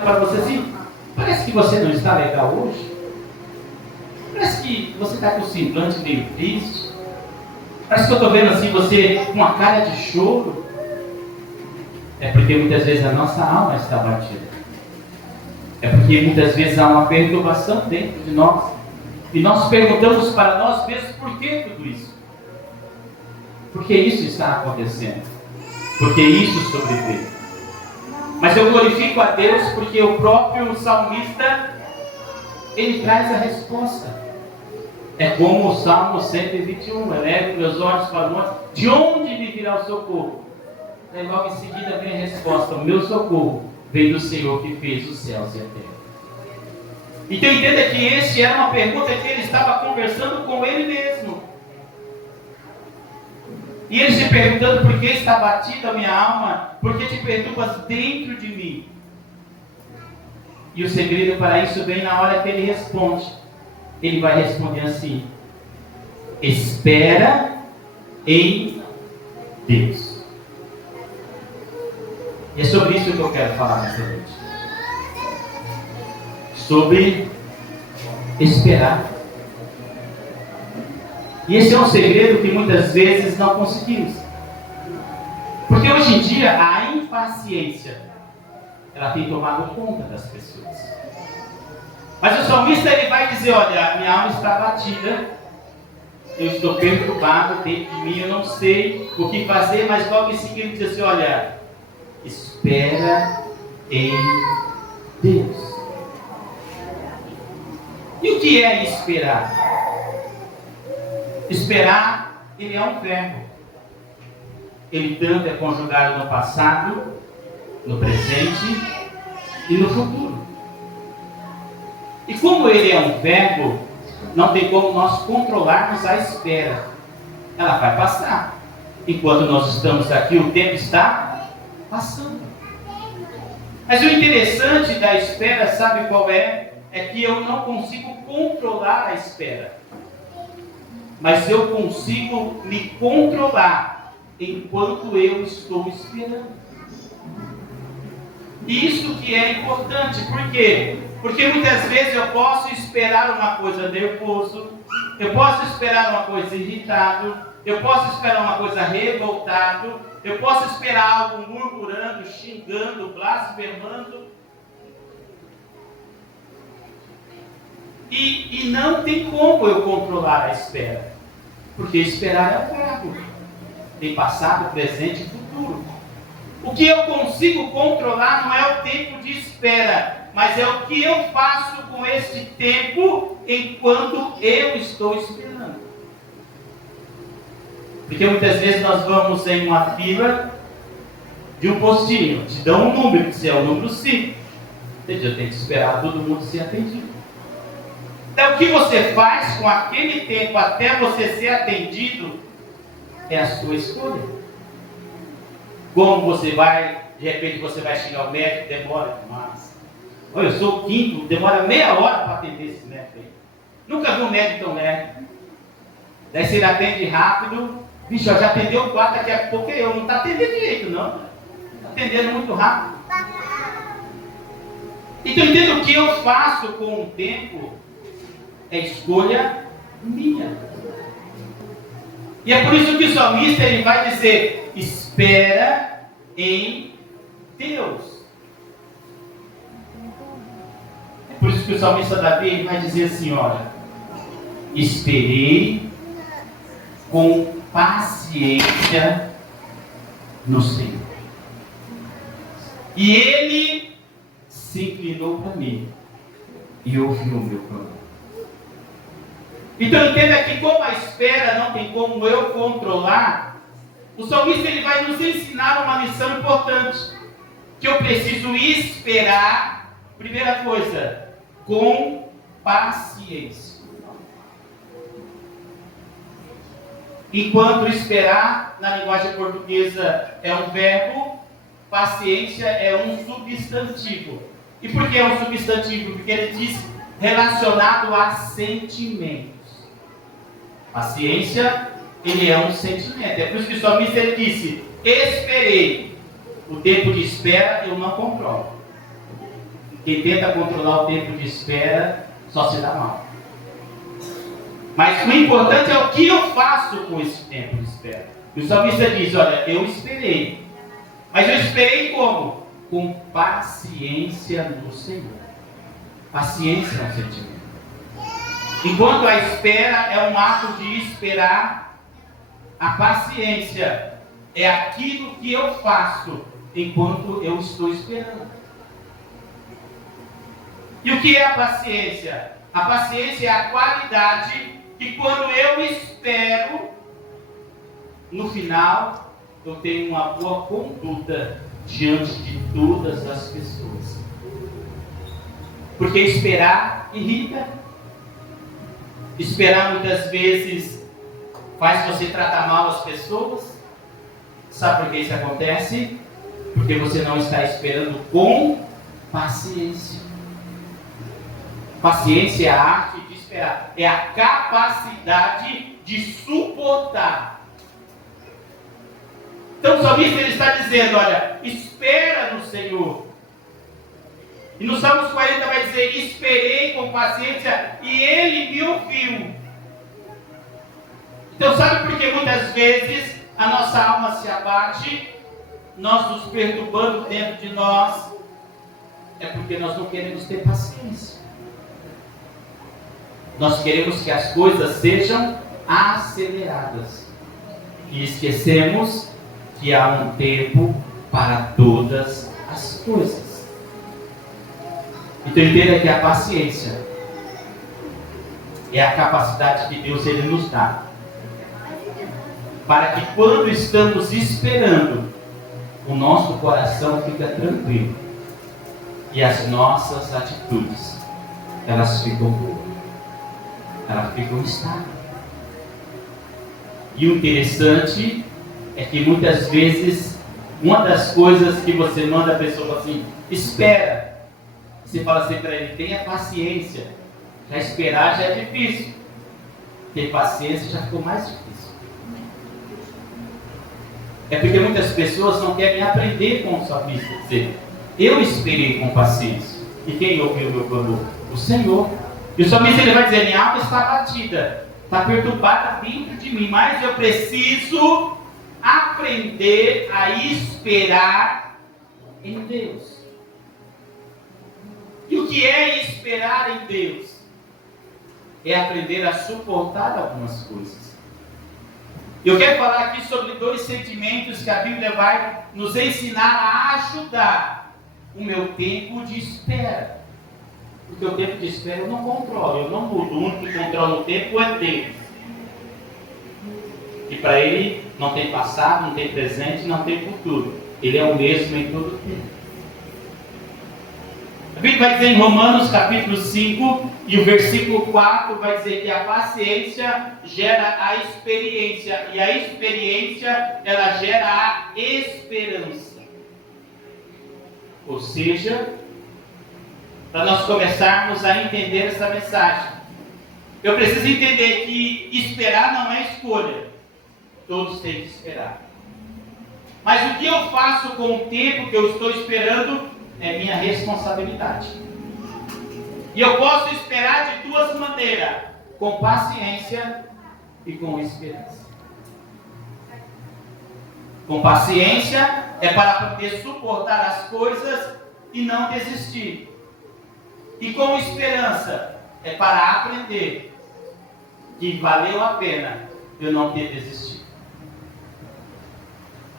para você assim, parece que você não está legal hoje. Parece que você está com o semblante meio triste. Parece que eu estou vendo assim você com uma cara de choro. É porque muitas vezes a nossa alma está batida. É porque muitas vezes há uma perturbação dentro de nós. E nós perguntamos para nós mesmos por que tudo isso. Por que isso está acontecendo? Por que isso sobreveio? Mas eu glorifico a Deus porque o próprio salmista, ele traz a resposta. É como o Salmo 121, elevo meus olhos para o monte, de onde me virá o socorro? Aí logo em seguida vem a resposta, o meu socorro vem do Senhor que fez os céus e a terra. Então entenda que este era uma pergunta que ele estava conversando com ele mesmo. E ele se perguntando por que está batida a minha alma, por que te perturbas dentro de mim? E o segredo para isso vem na hora que ele responde. Ele vai responder assim: espera em Deus. E é sobre isso que eu quero falar nessa noite. Sobre esperar. E esse é um segredo que muitas vezes não conseguimos. Porque hoje em dia a impaciência, ela tem tomado conta das pessoas. Mas o salmista ele vai dizer, olha, minha alma está batida, eu estou perturbado dentro de mim, eu não sei o que fazer, mas logo em seguida ele diz assim, olha, espera em Deus. E o que é esperar? Esperar, ele é um verbo. Ele tanto é conjugado no passado, no presente e no futuro. E como ele é um verbo, não tem como nós controlarmos a espera. Ela vai passar. Enquanto nós estamos aqui, o tempo está passando. Mas o interessante da espera, sabe qual é? É que eu não consigo controlar a espera. Mas eu consigo me controlar enquanto eu estou esperando. E isso que é importante, por quê? Porque muitas vezes eu posso esperar uma coisa nervoso, eu posso esperar uma coisa irritado, eu posso esperar uma coisa revoltado, eu posso esperar algo murmurando, xingando, blasfemando. E não tem como eu controlar a espera. Porque esperar é um verbo. Tem passado, presente e futuro. O que eu consigo controlar não é o tempo de espera, mas é o que eu faço com este tempo enquanto eu estou esperando. Porque muitas vezes nós vamos em uma fila de um postinho, te dão um número, que é o número 5. Eu tenho que esperar todo mundo ser atendido. Então o que você faz com aquele tempo até você ser atendido é a sua escolha. Como você vai, de repente você vai chegar ao médico, demora demais. Olha, eu sou o quinto, demora meia hora para atender esse médico aí. Nunca vi um médico tão lerdo. Daí você atende rápido, bicho, já atendeu o 4, daqui a pouco eu não está atendendo direito não. Está atendendo muito rápido. Então entenda o que eu faço com o tempo. É escolha minha. E é por isso que o salmista ele vai dizer, espera em Deus. É por isso que o salmista Davi ele vai dizer assim, olha, esperei com paciência no Senhor. E ele se inclinou para mim e ouviu o meu clamor. Então entenda que como a espera não tem como eu controlar, o salmista ele vai nos ensinar uma lição importante, que eu preciso esperar, primeira coisa, com paciência. Enquanto esperar, na linguagem portuguesa é um verbo, paciência é um substantivo. E por que é um substantivo? Porque ele diz relacionado a sentimentos. Paciência, ele é um sentimento. É por isso que o salmista ele disse, esperei. O tempo de espera eu não controlo. Quem tenta controlar o tempo de espera só se dá mal. Mas o importante é o que eu faço com esse tempo de espera. E o salmista diz, olha, eu esperei. Mas eu esperei como? Com paciência no Senhor. Paciência é um sentimento. Enquanto a espera é um ato de esperar, a paciência é aquilo que eu faço enquanto eu estou esperando. E o que é a paciência? A paciência é a qualidade que quando eu espero, no final, eu tenho uma boa conduta diante de todas as pessoas. Porque esperar irrita. Esperar muitas vezes faz você tratar mal as pessoas. Sabe por que isso acontece? Porque você não está esperando com paciência. Paciência é a arte de esperar. É a capacidade de suportar. Então o salmista ele está dizendo, olha, espera no Senhor. E no Salmos 40 vai dizer, esperei com paciência e Ele me ouviu. Então sabe por que muitas vezes a nossa alma se abate, nós nos perturbando dentro de nós? É porque nós não queremos ter paciência. Nós queremos que as coisas sejam aceleradas. E esquecemos que há um tempo para todas as coisas. Então entenda que a paciência é a capacidade que Deus ele nos dá. Para que quando estamos esperando, o nosso coração fica tranquilo. E as nossas atitudes, elas ficam boas. Elas ficam estáveis. E o interessante é que muitas vezes, uma das coisas que você manda a pessoa assim, espera. Você fala assim para ele, tenha paciência. Já esperar já é difícil. Ter paciência já ficou mais difícil. É porque muitas pessoas não querem aprender com o salmista. Dizer, eu esperei com paciência. E quem ouviu o meu clamor? O Senhor. E o salmista ele vai dizer, minha alma está abatida, está perturbada dentro de mim, mas eu preciso aprender a esperar em Deus. E o que é esperar em Deus? É aprender a suportar algumas coisas. Eu quero falar aqui sobre 2 sentimentos que a Bíblia vai nos ensinar a ajudar o meu tempo de espera. Porque o tempo de espera eu não controlo, eu não mudo. O único que controla o tempo é Deus. E para Ele não tem passado, não tem presente, não tem futuro. Ele é o mesmo em todo o tempo. A Bíblia vai dizer em Romanos capítulo 5 e o versículo 4 vai dizer que a paciência gera a experiência e a experiência ela gera a esperança. Ou seja, para nós começarmos a entender essa mensagem, eu preciso entender que esperar não é escolha. Todos têm que esperar. Mas o que eu faço com o tempo que eu estou esperando é minha responsabilidade. E eu posso esperar de 2 maneiras: com paciência e com esperança. Com paciência é para poder suportar as coisas e não desistir. E com esperança é para aprender que valeu a pena eu não ter desistido.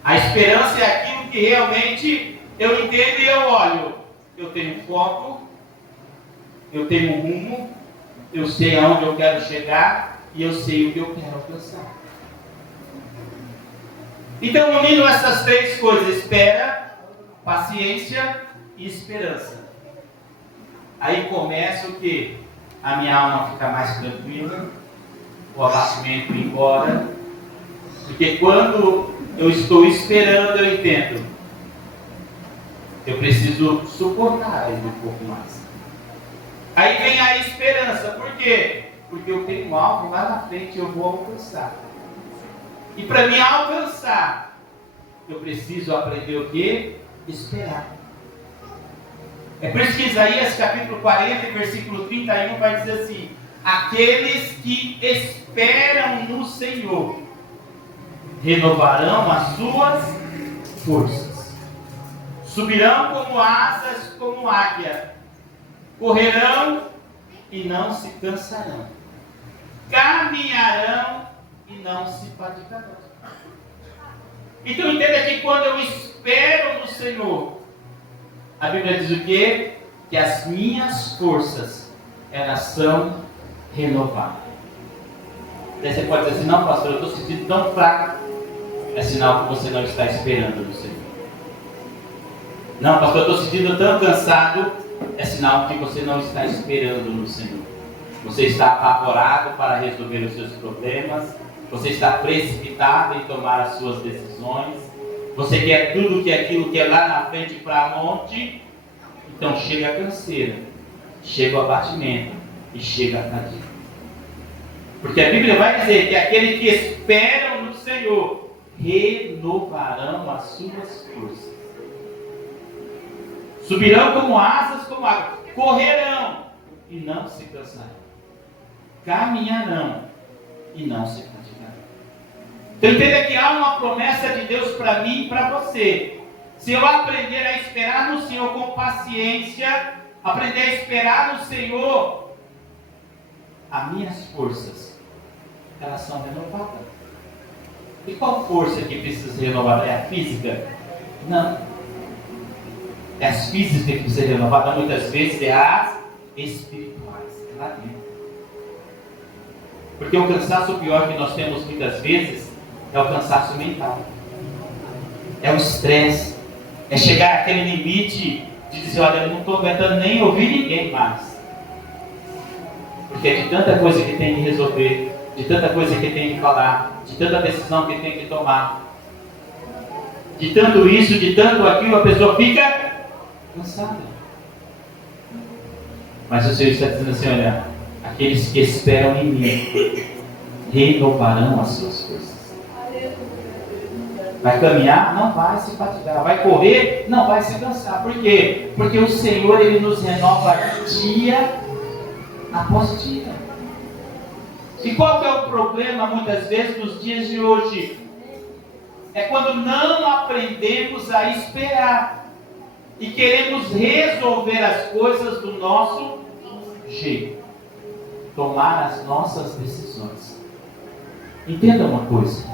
A esperança é aquilo que realmente eu entendo e eu olho. Eu tenho foco, eu tenho rumo, eu sei aonde eu quero chegar e eu sei o que eu quero alcançar. Então, unindo essas 3 coisas, espera, paciência e esperança. Aí começa o que? A minha alma fica mais tranquila, o abatimento ir embora, porque quando eu estou esperando, eu entendo, eu preciso suportar ele um pouco mais. Aí vem a esperança, por quê? Porque eu tenho algo lá na frente, eu vou alcançar. E para me alcançar, eu preciso aprender o quê? Esperar. É por isso que Isaías capítulo 40, versículo 31 vai dizer assim: aqueles que esperam no Senhor renovarão as suas forças, subirão como asas, como águia, correrão e não se cansarão, caminharão e não se fatigarão. Então entenda que quando eu espero no Senhor, a Bíblia diz o quê? Que as minhas forças, elas são renovadas. Daí você pode dizer assim: não, pastor, eu estou sentindo tão fraco. É sinal que você não está esperando no Senhor. Não, pastor, eu estou sentindo tão cansado. É sinal que você não está esperando no Senhor. Você está apavorado para resolver os seus problemas. Você está precipitado em tomar as suas decisões. Você quer tudo que aquilo que é lá na frente para monte. Então chega a canseira, chega o abatimento e chega a fadiga. Porque a Bíblia vai dizer que aqueles que esperam no Senhor renovarão as suas forças. Subirão como asas, como água. Correrão e não se cansarão. Caminharão e não se fatigarão. Então entenda que há uma promessa de Deus para mim e para você. Se eu aprender a esperar no Senhor com paciência, aprender a esperar no Senhor, as minhas forças, elas são renovadas. E qual força que precisa ser renovada? É a física? Não. É as físicas que precisam ser renovadas, muitas vezes é as espirituais. É lá dentro. Porque o cansaço pior que nós temos muitas vezes é o cansaço mental. É o estresse. É chegar àquele limite de dizer: olha, eu não estou aguentando nem ouvir ninguém mais. Porque é de tanta coisa que tem que resolver, de tanta coisa que tem que falar, de tanta decisão que tem que tomar, de tanto isso, de tanto aquilo, a pessoa fica cansada. Mas o Senhor está dizendo assim: olha, aqueles que esperam em mim renovarão as suas forças. Vai caminhar? Não vai se fatigar. Vai correr? Não vai se cansar. Por quê? Porque o Senhor, Ele nos renova dia após dia. E qual que é o problema, muitas vezes, nos dias de hoje? É quando não aprendemos a esperar e queremos resolver as coisas do nosso jeito, tomar as nossas decisões. Entenda uma coisa: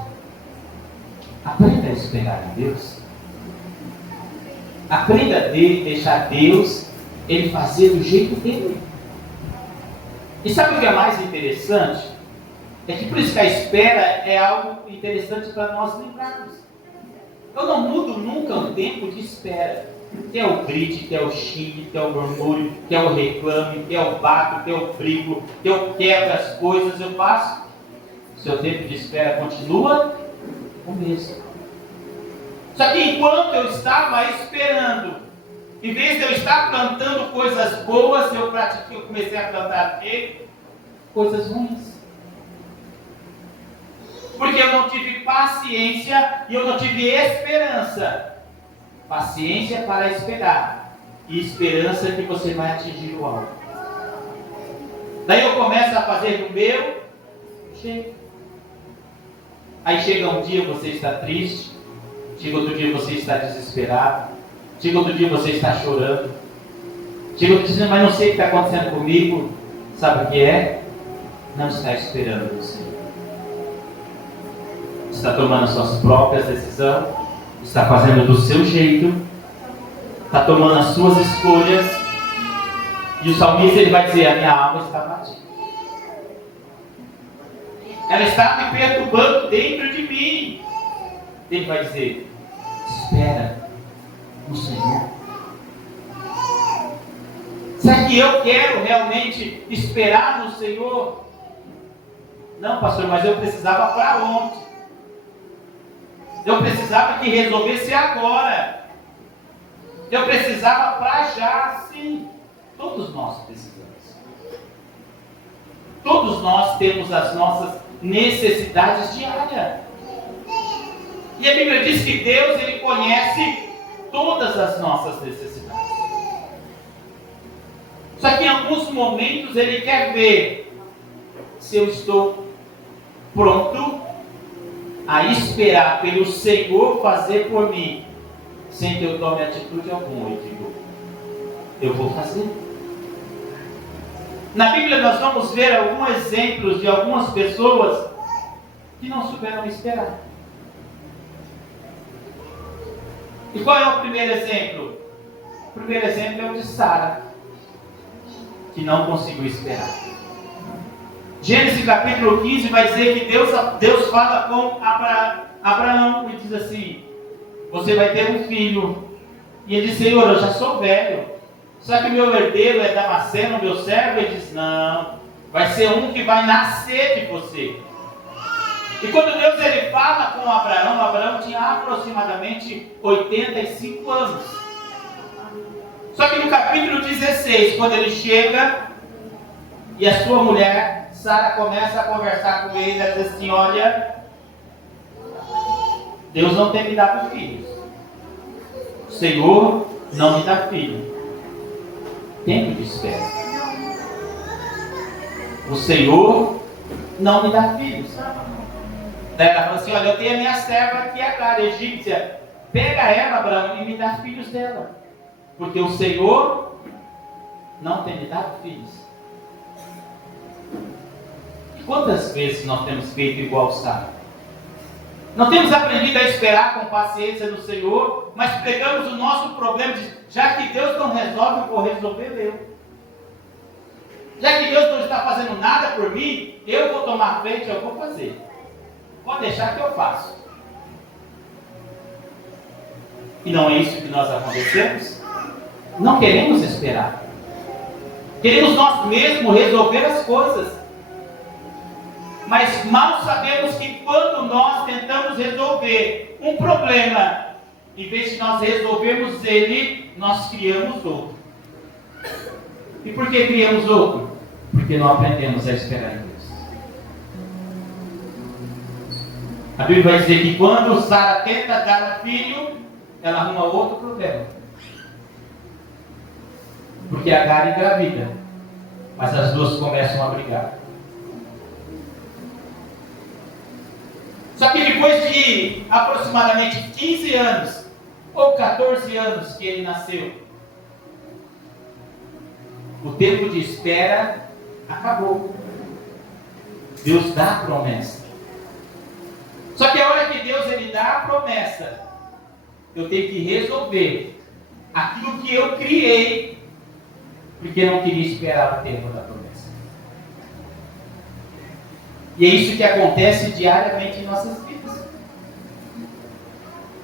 aprenda a esperar em Deus. Aprenda a deixar Deus, Ele fazer do jeito dele. E sabe o que é mais interessante? É que por isso que a espera é algo interessante para nós lembrarmos. Eu não mudo nunca o tempo de espera. Que é o grite, que é o xingue, que é o murmúrio, que é o reclame, que é o bato, que é o brigo, que eu quebro as coisas, eu faço. Seu tempo de espera continua o mesmo. Só que enquanto eu estava esperando, em vez de eu estar plantando coisas boas, eu comecei a plantar o quê? Coisas ruins. Porque eu não tive paciência e eu não tive esperança. Paciência para esperar e esperança que você vai atingir o alvo. Daí eu começo a fazer do meu jeito. Aí chega um dia você está triste, chega outro dia você está desesperado, chega outro dia você está chorando, chega outro dia, mas não sei o que está acontecendo comigo. Sabe o que é? Não está esperando no Senhor. Está tomando as suas próprias decisões, está fazendo do seu jeito, está tomando as suas escolhas, e o salmista ele vai dizer: a minha alma está batida. Ela está me perturbando dentro de mim. Ele vai dizer: espera no Senhor. Será que eu quero realmente esperar no Senhor? Não, pastor, mas eu precisava para ontem. Eu precisava que resolvesse agora. Eu precisava para já, sim. Todos nós precisamos. Todos nós temos as nossas necessidades diárias. E a Bíblia diz que Deus, Ele conhece todas as nossas necessidades. Só que em alguns momentos ele quer ver se eu estou pronto a esperar pelo Senhor fazer por mim, sem que eu tome atitude alguma. Eu digo, eu vou fazer. Na Bíblia nós vamos ver alguns exemplos de algumas pessoas que não souberam esperar. E qual é o primeiro exemplo? O primeiro exemplo é o de Sara, que não conseguiu esperar. Gênesis capítulo 15 vai dizer que Deus fala com Abraão e diz assim: você vai ter um filho. E ele diz: Senhor, eu já sou velho, só que o meu herdeiro é Damasceno, meu servo. Ele diz: não, vai ser um que vai nascer de você. E quando Deus ele fala com Abraão tinha aproximadamente 85 anos. Só que no capítulo 16, quando ele chega e a sua mulher Sara começa a conversar com ele, ela diz assim: olha, Deus não tem me dado filhos, o Senhor não me dá filho, tempo de espera, o Senhor não me dá filhos. Daí ela fala assim: olha, eu tenho a minha serva aqui, a egípcia, pega ela, Abraão, e me dá filhos dela, porque o Senhor não tem me dado filhos. Quantas vezes nós temos feito igual Sara? Não temos aprendido a esperar com paciência no Senhor, mas pegamos o nosso problema de, já que Deus não resolve, eu vou resolver eu. Já que Deus não está fazendo nada por mim, eu vou tomar frente, eu vou fazer. Pode deixar que eu faço. E não é isso que nós acontecemos? Não queremos esperar. Queremos nós mesmos resolver as coisas. Mas mal sabemos que quando nós tentamos resolver um problema, em vez de nós resolvermos ele, nós criamos outro. E por que criamos outro? Porque não aprendemos a esperar em Deus. A Bíblia vai dizer que quando Sara tenta dar um filho, ela arruma outro problema. Porque Agar engravida, mas as duas começam a brigar. Só que depois de aproximadamente 15 anos, ou 14 anos que ele nasceu, o tempo de espera acabou. Deus dá a promessa. Só que a hora que Deus ele dá a promessa, eu tenho que resolver aquilo que eu criei, porque eu não queria esperar o tempo da promessa. E é isso que acontece diariamente em nossas vidas.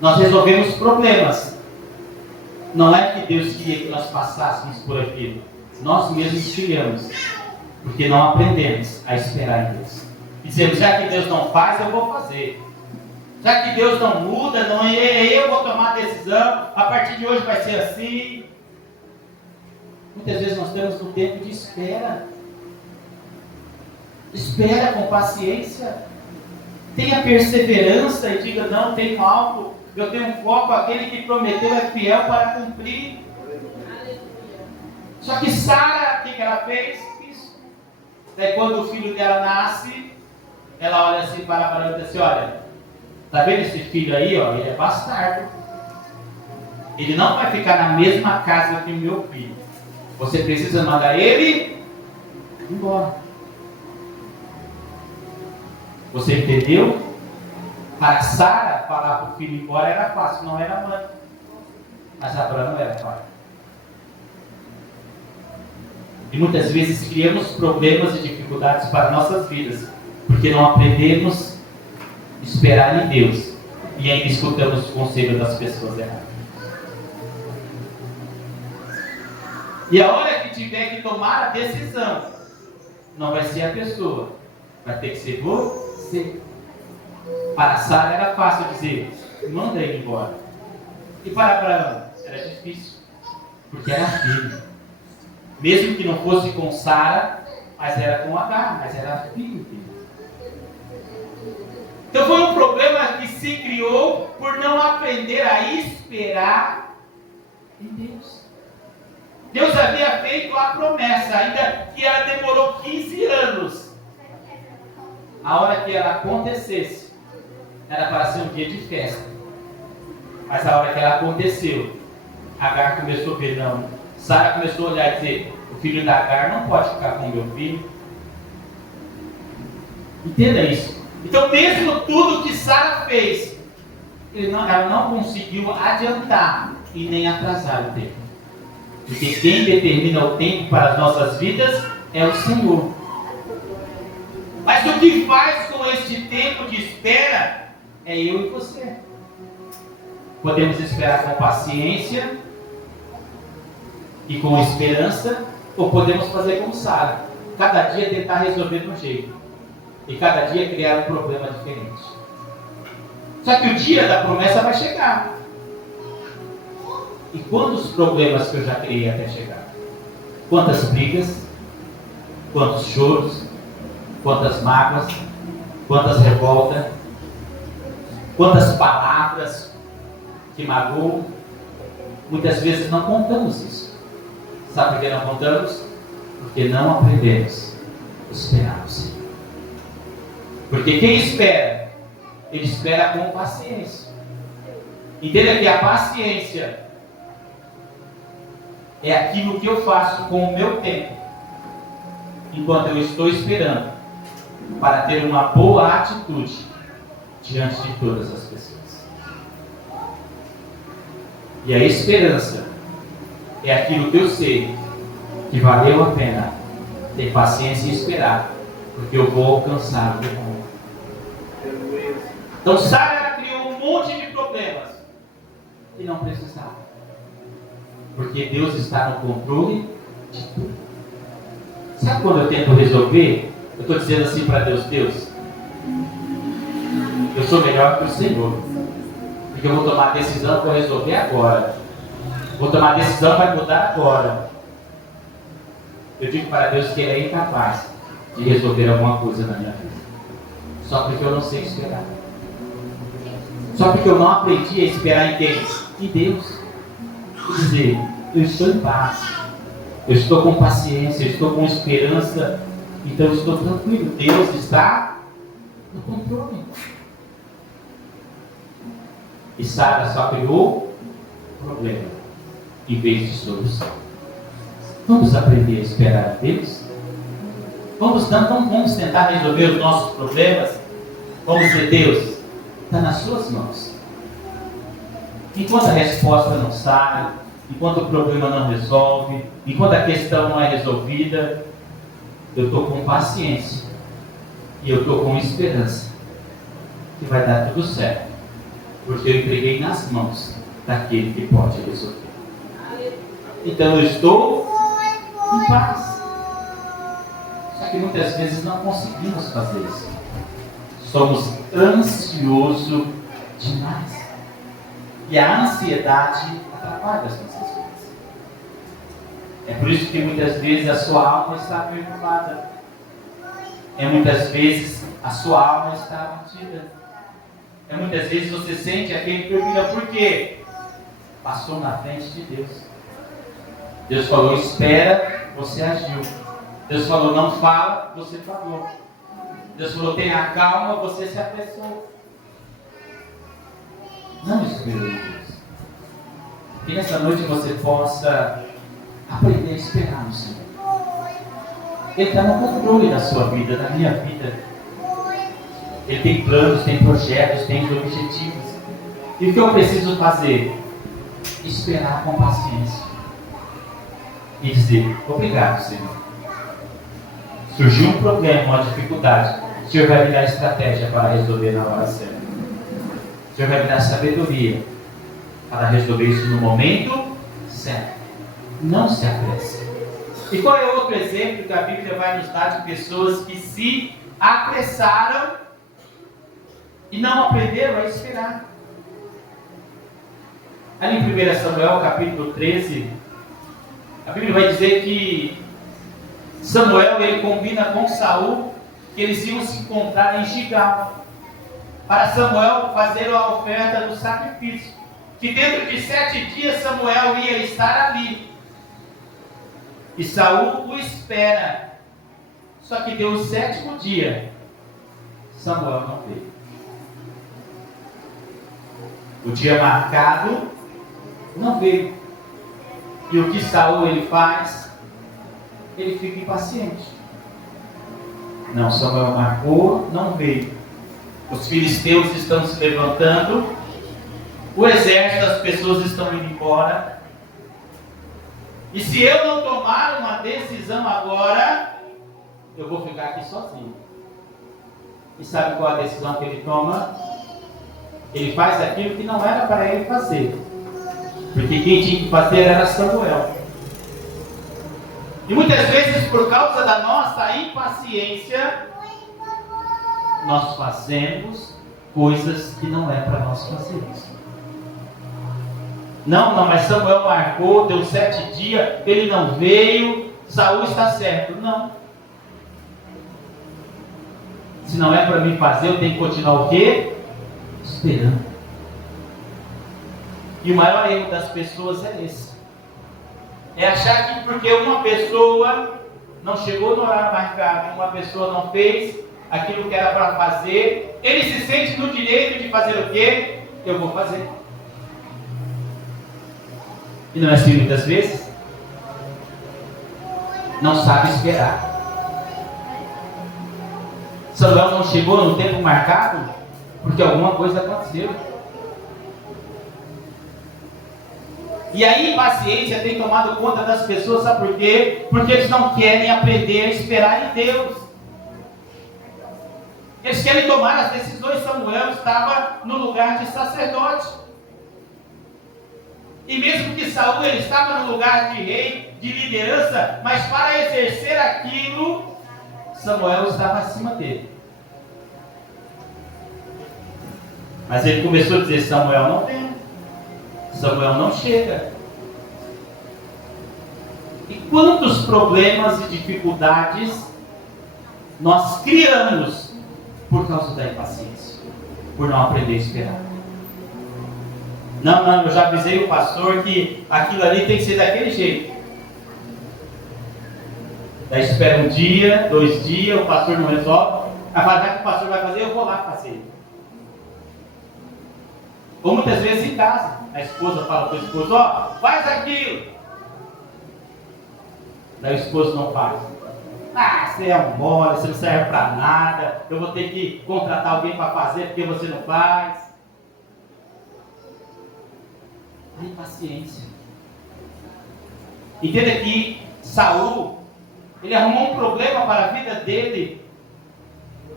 Nós resolvemos problemas. Não é que Deus queria que nós passássemos por aquilo. Nós mesmos criamos. Porque não aprendemos a esperar em Deus. E dizemos: já que Deus não faz, eu vou fazer. Já que Deus não muda, não eu vou tomar a decisão. A partir de hoje vai ser assim. Muitas vezes nós estamos no tempo de espera. Espera com paciência. Tenha perseverança e diga: não, tenho algo, eu tenho um foco, aquele que prometeu é fiel para cumprir. Só que Sara, o que ela fez? Isso. Daí quando o filho dela nasce, ela olha assim para Abraão e diz assim: olha, está vendo esse filho aí? Ó, ele é bastardo. Ele não vai ficar na mesma casa que o meu filho. Você precisa mandar ele embora. Você entendeu? Para Sara, falar para o filho ir embora era fácil, não era mãe. Mas Abraão não era pai. E muitas vezes criamos problemas e dificuldades para nossas vidas, porque não aprendemos a esperar em Deus e ainda escutamos o conselho das pessoas erradas. E a hora que tiver que tomar a decisão, não vai ser a pessoa, vai ter que ser você. Para Sara era fácil dizer: manda ele embora. E para Abraão era difícil, porque era filho. Mesmo que não fosse com Sara, mas era com Agar, mas era filho dele. Então foi um problema que se criou por não aprender a esperar em Deus. Deus havia feito a promessa, ainda que ela demorou 15 anos. A hora que ela acontecesse, era para ser um dia de festa. Mas a hora que ela aconteceu, Agar começou a ver, não. Sara começou a olhar e dizer, o filho da Agar não pode ficar com meu filho. Entenda isso. Então, mesmo tudo que Sara fez, ela não conseguiu adiantar e nem atrasar o tempo. Porque quem determina o tempo para as nossas vidas é o Senhor. Mas o que faz com este tempo de espera é eu e você. Podemos esperar com paciência e com esperança, ou podemos fazer como Sara, cada dia tentar resolver de um jeito e cada dia criar um problema diferente. Só que o dia da promessa vai chegar. E quantos problemas que eu já criei até chegar? Quantas brigas? Quantos choros? Quantas mágoas? Quantas revoltas? Quantas palavras que magoam? Muitas vezes não contamos isso. Sabe por que não contamos? Porque não aprendemos a esperar o Senhor. Porque quem espera, ele espera com paciência. Entenda que a paciência é aquilo que eu faço com o meu tempo, enquanto eu estou esperando, para ter uma boa atitude diante de todas as pessoas. E a esperança é aquilo que eu sei que valeu a pena ter paciência e esperar, porque eu vou alcançar o que é bom. Então Sara criou um monte de problemas que não precisava, porque Deus está no controle de tudo. Sabe quando eu tento resolver? Eu estou dizendo assim para Deus, Deus, eu sou melhor que o Senhor, porque eu vou tomar a decisão para resolver agora. Vou tomar a decisão, vai mudar agora. Eu digo para Deus que Ele é incapaz de resolver alguma coisa na minha vida, só porque eu não sei esperar. Só porque eu não aprendi a esperar em quem? Em Deus. Quer dizer, eu estou em paz, eu estou com paciência, eu estou com esperança, então eu estou tranquilo. Deus está no controle. E Sara só criou problema em vez de solução. Vamos aprender a esperar em Deus? Vamos tentar resolver os nossos problemas? Vamos dizer, Deus, está nas suas mãos. Enquanto a resposta não sai, enquanto o problema não resolve, enquanto a questão não é resolvida, eu estou com paciência e eu estou com esperança que vai dar tudo certo, porque eu entreguei nas mãos daquele que pode resolver. Então eu estou em paz. Só que muitas vezes não conseguimos fazer isso. Somos ansiosos demais. E a ansiedade atrapalha as nossas vidas. É por isso que muitas vezes a sua alma está perturbada. Muitas vezes a sua alma está abatida. Muitas vezes você sente aquele turbilhão. Por quê? Passou na frente de Deus. Deus falou, espera, você agiu. Deus falou, não fala, você falou. Deus falou, tenha calma, você se apressou. Não espere em Deus. Que nessa noite você possa aprender a esperar no Senhor. Ele está no controle da sua vida, da minha vida. Ele tem planos, tem projetos, tem objetivos. E o que eu preciso fazer? Esperar com paciência. E dizer, obrigado, Senhor. Surgiu um problema, uma dificuldade. O Senhor vai me dar estratégia para resolver na hora certa. O Senhor vai me dar sabedoria para resolver isso no momento certo. Não se apresse. E qual é outro exemplo que a Bíblia vai nos dar de pessoas que se apressaram e não aprenderam a esperar? Ali em 1 Samuel, capítulo 13, a Bíblia vai dizer que Samuel, ele combina com Saul que eles iam se encontrar em Gigal, para Samuel fazer a oferta do sacrifício, que dentro de 7 dias Samuel ia estar ali. E Saul o espera. Só que deu o 7º dia. Samuel não veio. O dia marcado não veio. E o que Saul ele faz? Ele fica impaciente. Não, Samuel marcou, não veio. Os filisteus estão se levantando. O exército, as pessoas estão indo embora. E se eu não tomar uma decisão agora, eu vou ficar aqui sozinho. E sabe qual a decisão que ele toma? Ele faz aquilo que não era para ele fazer. Porque quem tinha que fazer era Samuel. E muitas vezes, por causa da nossa impaciência, nós fazemos coisas que não é para nós fazermos. Não, mas Samuel marcou, deu 7 dias, ele não veio, Saul está certo. Não. Se não é para mim fazer, eu tenho que continuar o quê? Esperando. E o maior erro das pessoas é esse. É achar que porque uma pessoa não chegou no horário marcado, uma pessoa não fez aquilo que era para fazer, ele se sente no direito de fazer o quê? Eu vou fazer. E não é assim muitas vezes? Não sabe esperar. Samuel não chegou no tempo marcado porque alguma coisa aconteceu. E a impaciência tem tomado conta das pessoas, sabe por quê? Porque eles não querem aprender a esperar em Deus. Eles querem tomar as decisões. Samuel estava no lugar de sacerdote. E mesmo que Saul ele estava no lugar de rei, de liderança, mas para exercer aquilo, Samuel estava acima dele. Mas ele começou a dizer: Samuel não vem, Samuel não chega. E quantos problemas e dificuldades nós criamos por causa da impaciência, por não aprender a esperar. Não, eu já avisei o pastor que aquilo ali tem que ser daquele jeito. Daí espera um dia, 2 dias, o pastor não resolve. A verdade que o pastor vai fazer, eu vou lá fazer. Ou muitas vezes em casa, a esposa fala para o esposo: ó, faz aquilo. Daí o esposo não faz. Ah, você é um mole, você não serve para nada, eu vou ter que contratar alguém para fazer porque você não faz. A impaciência. Entenda que Saul, ele arrumou um problema para a vida dele,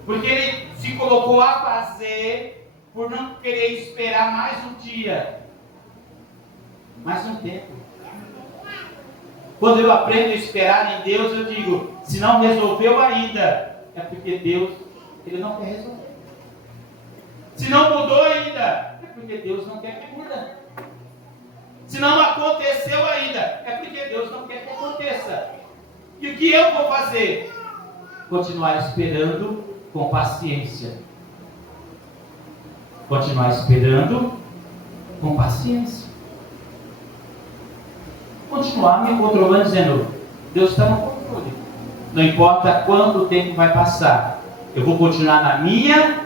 porque ele se colocou a fazer por não querer esperar mais um dia, mais um tempo. Quando eu aprendo a esperar em Deus, eu digo: se não resolveu ainda, é porque Deus, ele não quer resolver. Se não mudou ainda, é porque Deus não quer que mude. Se não aconteceu ainda, é porque Deus não quer que aconteça. E o que eu vou fazer? Continuar esperando com paciência. Continuar esperando com paciência. Continuar me controlando, dizendo: Deus está no controle. Não importa quanto tempo vai passar, eu vou continuar na minha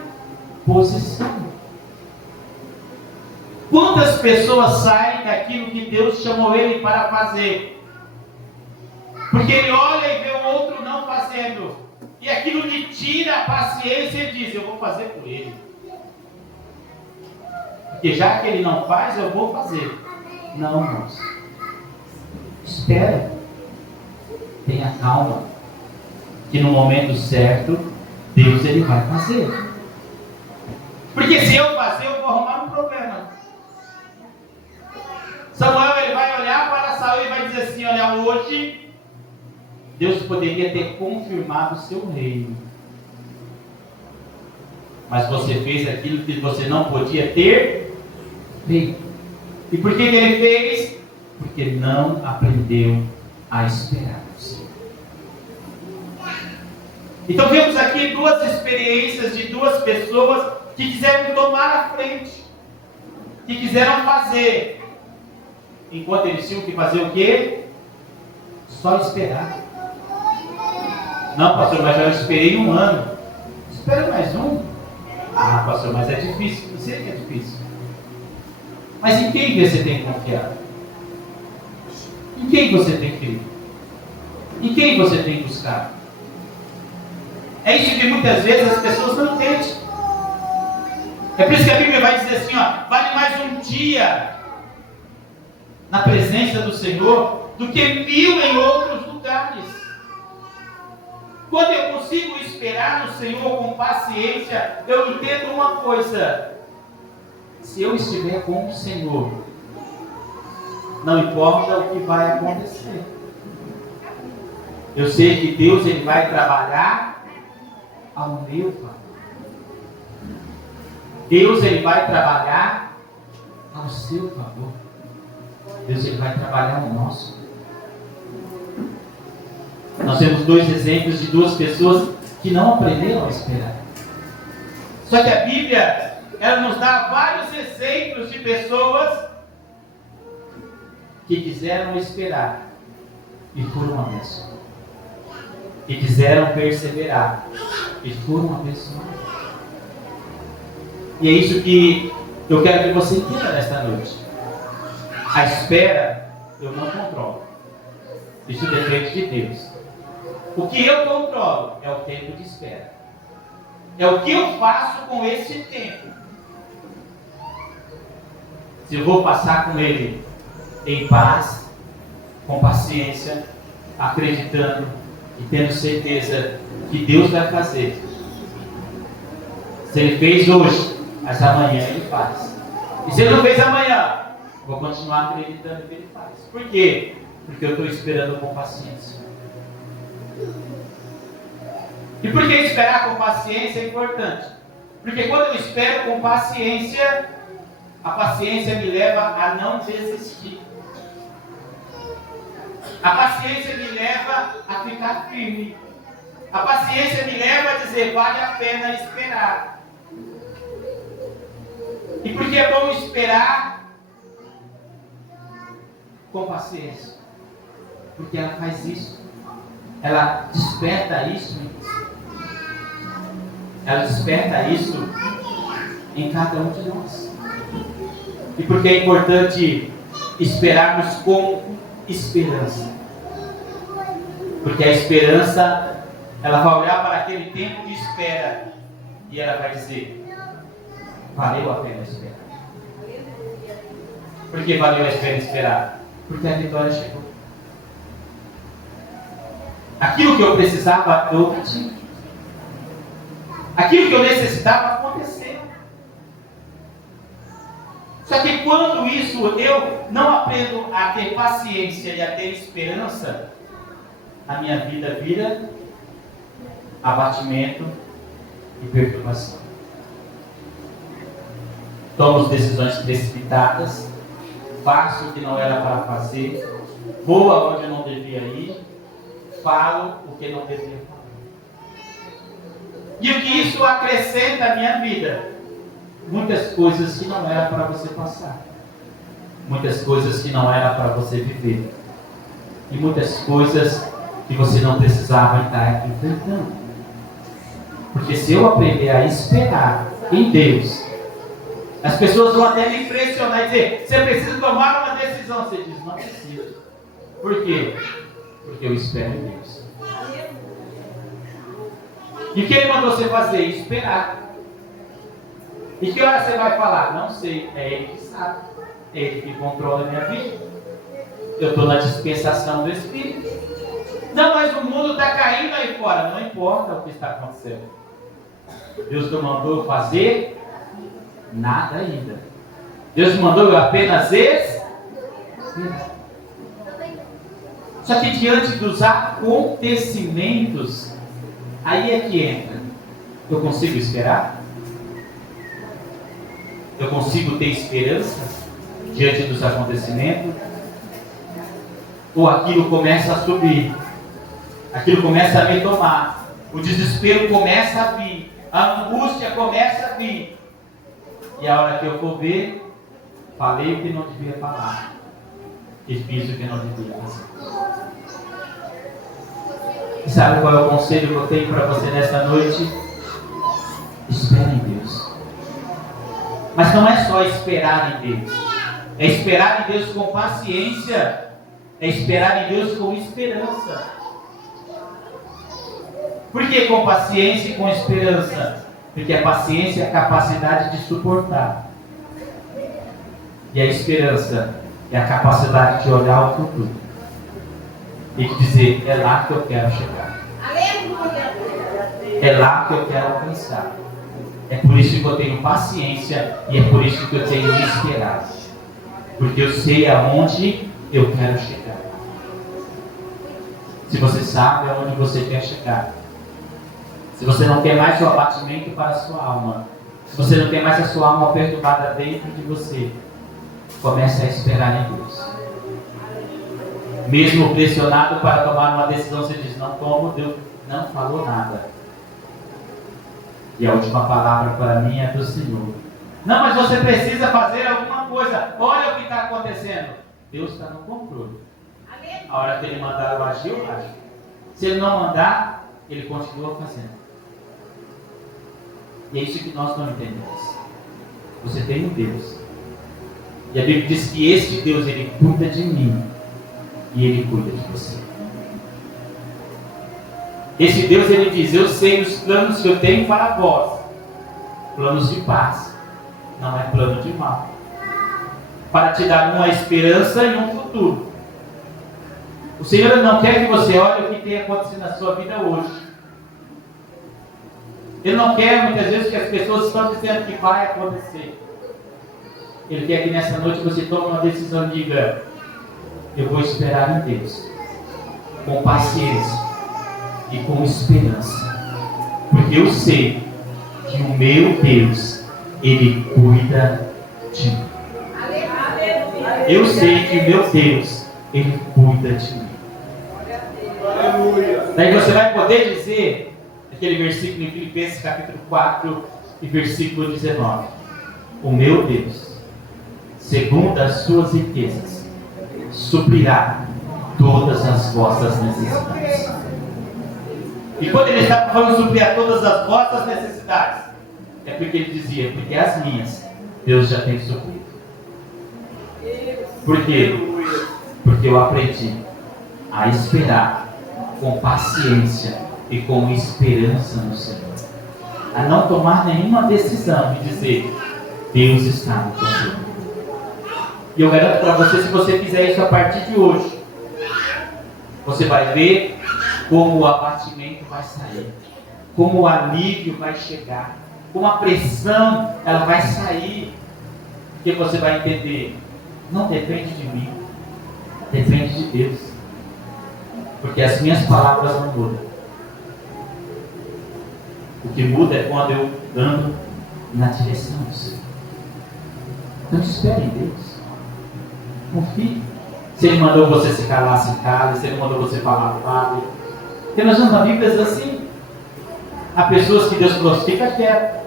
posição. Quantas pessoas saem daquilo que Deus chamou ele para fazer? Porque ele olha e vê o outro não fazendo, e aquilo lhe tira a paciência e diz: eu vou fazer por ele. Porque já que ele não faz, eu vou fazer. Não, irmãos. Espera. Tenha calma. Que no momento certo, Deus ele vai fazer. Porque se eu fazer, eu vou arrumar um problema. Samuel ele vai olhar para Saul e vai dizer assim: olha, hoje Deus poderia ter confirmado o seu reino, mas você fez aquilo que você não podia ter feito. E por que ele fez? Porque não aprendeu a esperar no Senhor. Então vemos aqui 2 experiências de 2 pessoas que quiseram tomar a frente, que quiseram fazer, enquanto eles tinham que fazer o quê? Só esperar. Não, pastor, mas já esperei 1 ano. Espera mais um. Ah, pastor, mas é difícil. Eu sei que é difícil. Mas em quem você tem que confiar? Em quem você tem que ir? Em quem você tem que buscar? É isso que muitas vezes as pessoas não entendem. É por isso que a Bíblia vai dizer assim, ó, vale mais um dia na presença do Senhor do que 1000 em outros lugares. Quando eu consigo esperar no Senhor com paciência, eu entendo uma coisa: se eu estiver com o Senhor, não importa o que vai acontecer, eu sei que Deus ele vai trabalhar ao meu favor. Deus ele vai trabalhar ao seu favor. Deus ele vai trabalhar ao nosso. Nós temos 2 exemplos de 2 pessoas que não aprenderam a esperar. Só que a Bíblia, ela nos dá vários exemplos de pessoas que quiseram esperar e foram abençoadas. Que quiseram perseverar e foram abençoadas. E é isso que eu quero que você entenda nesta noite. A espera eu não controlo. Isso depende de Deus. O que eu controlo é o tempo de espera. É o que eu faço com esse tempo. Se eu vou passar com ele em paz, com paciência, acreditando e tendo certeza que Deus vai fazer. Se ele fez hoje, mas amanhã ele faz. E se ele não fez amanhã, eu vou continuar acreditando que ele faz. Por quê? Porque eu estou esperando com paciência. E por que esperar com paciência é importante? Porque quando eu espero com paciência, a paciência me leva a não desistir. A paciência me leva a ficar firme. A paciência me leva a dizer, vale a pena esperar. E por que é bom esperar com paciência? Porque ela faz isso. Ela desperta isso em você. Ela desperta isso em cada um de nós. E porque é importante esperarmos com esperança. Porque a esperança, ela vai olhar para aquele tempo de espera e ela vai dizer, valeu a pena esperar. Por que valeu a pena esperar? Porque a vitória chegou. Aquilo que eu precisava, eu obtive. Aquilo que eu necessitava, aconteceu. Só que quando isso eu não aprendo a ter paciência e a ter esperança, a minha vida vira abatimento e perturbação. Tomo decisões precipitadas, faço o que não era para fazer, vou aonde não devia ir, falo o que não devia falar. E o que isso acrescenta à minha vida? Muitas coisas que não era para você passar. Muitas coisas que não era para você viver. E muitas coisas que você não precisava estar enfrentando. Porque se eu aprender a esperar em Deus, as pessoas vão até me impressionar e dizer, você precisa tomar uma decisão. Você diz, não preciso. Por quê? Porque eu espero em Deus. E o que Ele mandou você fazer? Esperar. E que hora você vai falar? Não sei. É Ele que sabe. É Ele que controla a minha vida. Eu estou na dispensação do Espírito. Não, mas o mundo está caindo aí fora. Não importa o que está acontecendo. Deus não mandou eu fazer nada ainda. Deus mandou eu apenas esperar. Só que diante dos acontecimentos, aí é que entra. Eu consigo esperar? Eu consigo ter esperança diante dos acontecimentos? Ou aquilo começa a subir? Aquilo começa a me tomar. O desespero começa a vir. A angústia começa a vir. E a hora que eu for ver, falei o que não devia falar. E fiz o que não devia fazer. E sabe qual é o conselho que eu tenho para você nesta noite? Espera em Deus. Mas não é só esperar em Deus. É esperar em Deus com paciência. É esperar em Deus com esperança. Por que com paciência e com esperança? Porque a paciência é a capacidade de suportar. E a esperança é a capacidade de olhar o futuro. E de dizer, é lá que eu quero chegar. É lá que eu quero alcançar. É por isso que eu tenho paciência e é por isso que eu tenho que esperar. Porque eu sei aonde eu quero chegar. Se você sabe aonde você quer chegar. Se você não quer mais o abatimento para a sua alma. Se você não quer mais a sua alma perturbada dentro de você. Comece a esperar em Deus. Mesmo pressionado para tomar uma decisão, você diz, não tomo, Deus não falou nada. E a última palavra para mim é do Senhor. Não, mas você precisa fazer alguma coisa. Olha o que está acontecendo. Deus está no controle. A hora que Ele mandar eu agir, eu ajo. Se Ele não mandar, Ele continua fazendo. E é isso que nós não entendemos. Você tem um Deus. E a Bíblia diz que este Deus, Ele cuida de mim. E Ele cuida de você. Esse Deus, Ele diz, eu sei os planos que eu tenho para vós. Planos de paz. Não é plano de mal. Para te dar uma esperança e um futuro. O Senhor não quer que você olhe o que tem acontecido na sua vida hoje. Ele não quer muitas vezes que as pessoas estão dizendo que vai acontecer. Ele quer que nessa noite você tome uma decisão e diga, eu vou esperar em Deus. Com paciência e com esperança. Porque eu sei que o meu Deus, Ele cuida de mim. Eu sei que o meu Deus, Ele cuida de mim. Daí você vai poder dizer aquele versículo em Filipenses capítulo 4 e versículo 19. O meu Deus, segundo as suas riquezas, suprirá todas as vossas necessidades. E quando ele estava falando suprir todas as vossas necessidades, é porque ele dizia, porque as minhas, Deus já tem suprido. Por quê? Porque eu aprendi a esperar com paciência e com esperança no Senhor. A não tomar nenhuma decisão e dizer, Deus está no controle. E eu garanto para você, se você fizer isso a partir de hoje, você vai ver como o abatimento vai sair, como o alívio vai chegar, como a pressão ela vai sair, porque você vai entender, não depende de mim, depende de Deus, porque as minhas palavras não mudam. O que muda é quando eu ando na direção do Senhor. Então espere em Deus, confie. Se Ele mandou você se calar, se cale. Se Ele mandou você falar, fale. Porque nós vamos na Bíblia assim. Há pessoas que Deus falou, fica quieto.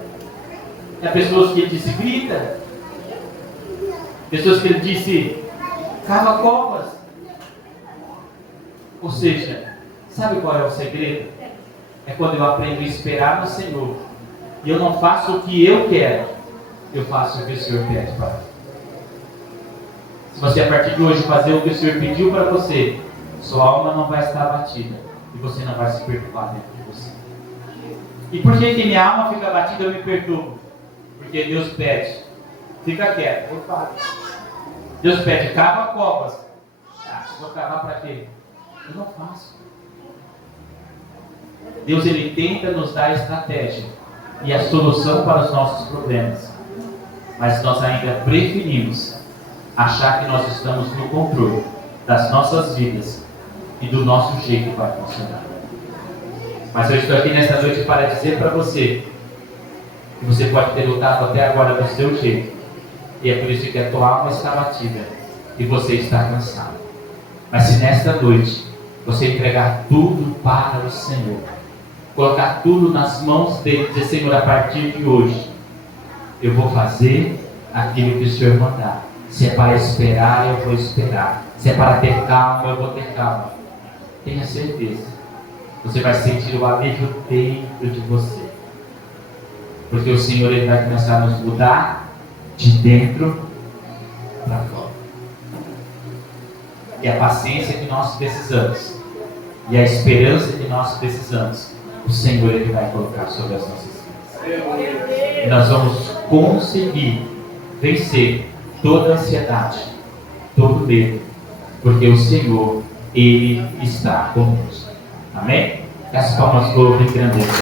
Há pessoas que Ele disse, grita. Pessoas que Ele disse, cava covas. Ou seja, sabe qual é o segredo? É quando eu aprendo a esperar no Senhor. E eu não faço o que eu quero. Eu faço o que o Senhor pede para mim. Se você a partir de hoje fazer o que o Senhor pediu para você, sua alma não vai estar abatida. E você não vai se perturbar dentro de você. E por que minha alma fica abatida e eu me perturbo? Porque Deus pede, fica quieto, eu falo. Deus pede, cava covas. Vou cavar para quê? Eu não faço. Deus, Ele tenta nos dar a estratégia e a solução para os nossos problemas. Mas nós ainda preferimos achar que nós estamos no controle das nossas vidas e do nosso jeito vai funcionar. Mas eu estou aqui nesta noite para dizer para você que você pode ter lutado até agora do seu jeito, e é por isso que a tua alma está batida e você está cansado. Mas se nesta noite você entregar tudo para o Senhor, colocar tudo nas mãos dele, dizer, Senhor, a partir de hoje eu vou fazer aquilo que o Senhor mandar. Se é para esperar, eu vou esperar. Se é para ter calma, eu vou ter calma. Tenha certeza você vai sentir o alívio dentro de você. Porque o Senhor ele vai começar a nos mudar de dentro para fora. E a paciência que nós precisamos, e a esperança que nós precisamos, o Senhor ele vai colocar sobre as nossas vidas. E nós vamos conseguir vencer toda a ansiedade, todo medo, porque o Senhor, ele está conosco. Amém? As palmas do louvor e grandeza.